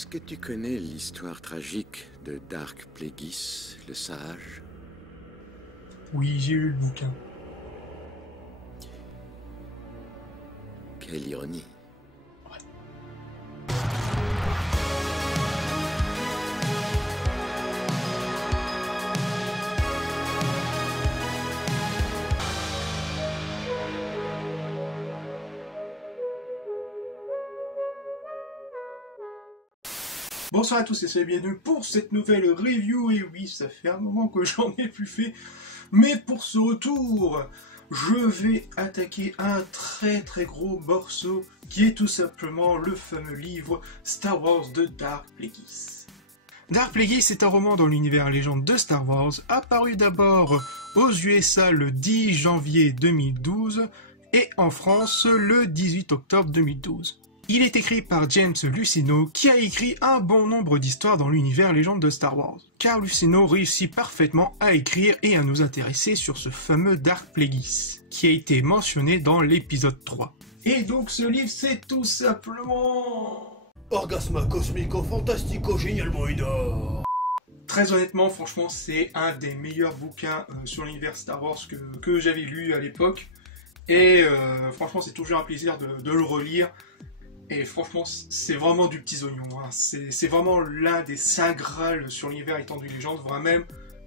Est-ce que tu connais l'histoire tragique de Dark Plagueis, le sage? Oui, j'ai lu le bouquin. Quelle ironie. Bonsoir à tous et soyez bienvenus pour cette nouvelle review. Et oui, ça fait un moment que j'en ai plus fait. Mais pour ce retour, je vais attaquer un très gros morceau qui est tout simplement le fameux livre Star Wars de Dark Plagueis. Dark Plagueis est un roman dans l'univers légende de Star Wars, apparu d'abord aux USA le 10 janvier 2012 et en France le 18 octobre 2012. Il est écrit par James Luceno, qui a écrit un bon nombre d'histoires dans l'univers légende de Star Wars. Car Luceno réussit parfaitement à écrire et à nous intéresser sur ce fameux Dark Plagueis, qui a été mentionné dans l'épisode 3. Et donc ce livre, c'est tout simplement... Orgasma cosmico fantastico génialement énorme. Très honnêtement, franchement, c'est un des meilleurs bouquins sur l'univers Star Wars que j'avais lu à l'époque. Et franchement, c'est toujours un plaisir de le relire. Et franchement, c'est vraiment du petit oignon. Hein. C'est vraiment l'un des saints Graal sur l'univers étendu légende. Voire même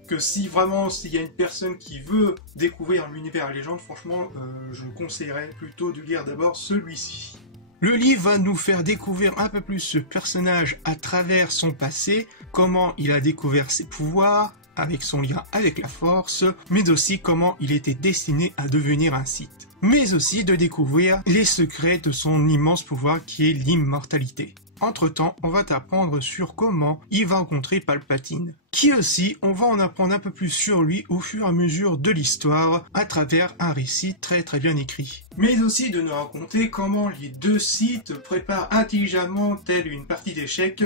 que s'il y a une personne qui veut découvrir l'univers légende, franchement, je conseillerais plutôt de lire d'abord celui-ci. Le livre va nous faire découvrir un peu plus ce personnage à travers son passé, comment il a découvert ses pouvoirs, avec son lien avec la Force, mais aussi comment il était destiné à devenir un Sith. Mais aussi de découvrir les secrets de son immense pouvoir qui est l'immortalité. Entre-temps, on va t'apprendre sur comment il va rencontrer Palpatine, qui aussi, on va en apprendre un peu plus sur lui au fur et à mesure de l'histoire, à travers un récit très bien écrit. Mais aussi de nous raconter comment les deux Sith préparent intelligemment telle une partie d'échecs,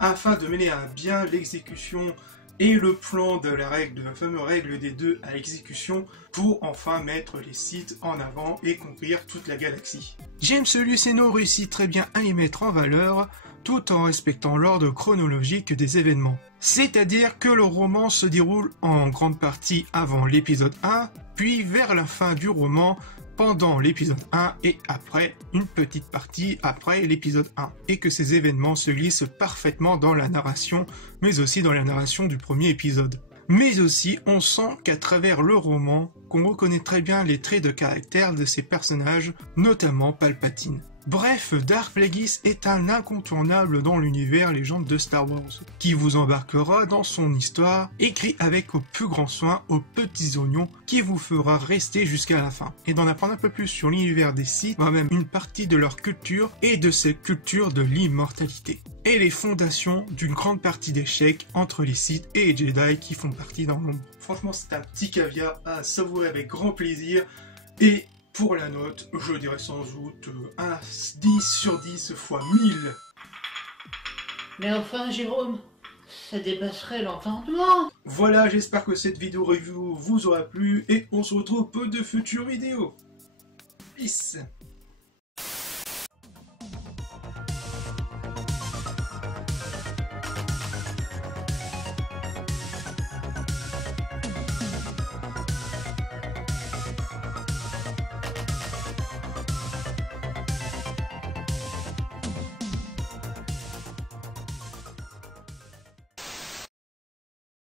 afin de mener à bien l'exécution et le plan de la fameuse règle des deux à exécution pour enfin mettre les Sith en avant et conquérir toute la galaxie. James Luceno réussit très bien à les mettre en valeur tout en respectant l'ordre chronologique des événements. C'est-à-dire que le roman se déroule en grande partie avant l'épisode 1, puis vers la fin du roman, pendant l'épisode 1 et après une petite partie après l'épisode 1. Et que ces événements se glissent parfaitement dans la narration, mais aussi dans la narration du premier épisode. Mais aussi, on sent qu'à travers le roman, qu'on reconnaît très bien les traits de caractère de ces personnages, notamment Palpatine. Bref, Dark Plagueis est un incontournable dans l'univers légende de Star Wars, qui vous embarquera dans son histoire, écrit avec au plus grand soin, aux petits oignons, qui vous fera rester jusqu'à la fin, et d'en apprendre un peu plus sur l'univers des Sith, voire même une partie de leur culture, et de cette culture de l'immortalité, et les fondations d'une grande partie d'échecs entre les Sith et les Jedi qui font partie dans l'ombre. Franchement, c'est un petit caviar à savourer avec grand plaisir, et pour la note, je dirais sans doute un 10 sur 10 fois 1000. Mais enfin, Jérôme, ça dépasserait l'entendement. Voilà, j'espère que cette vidéo review vous aura plu et on se retrouve pour de futures vidéos. Peace.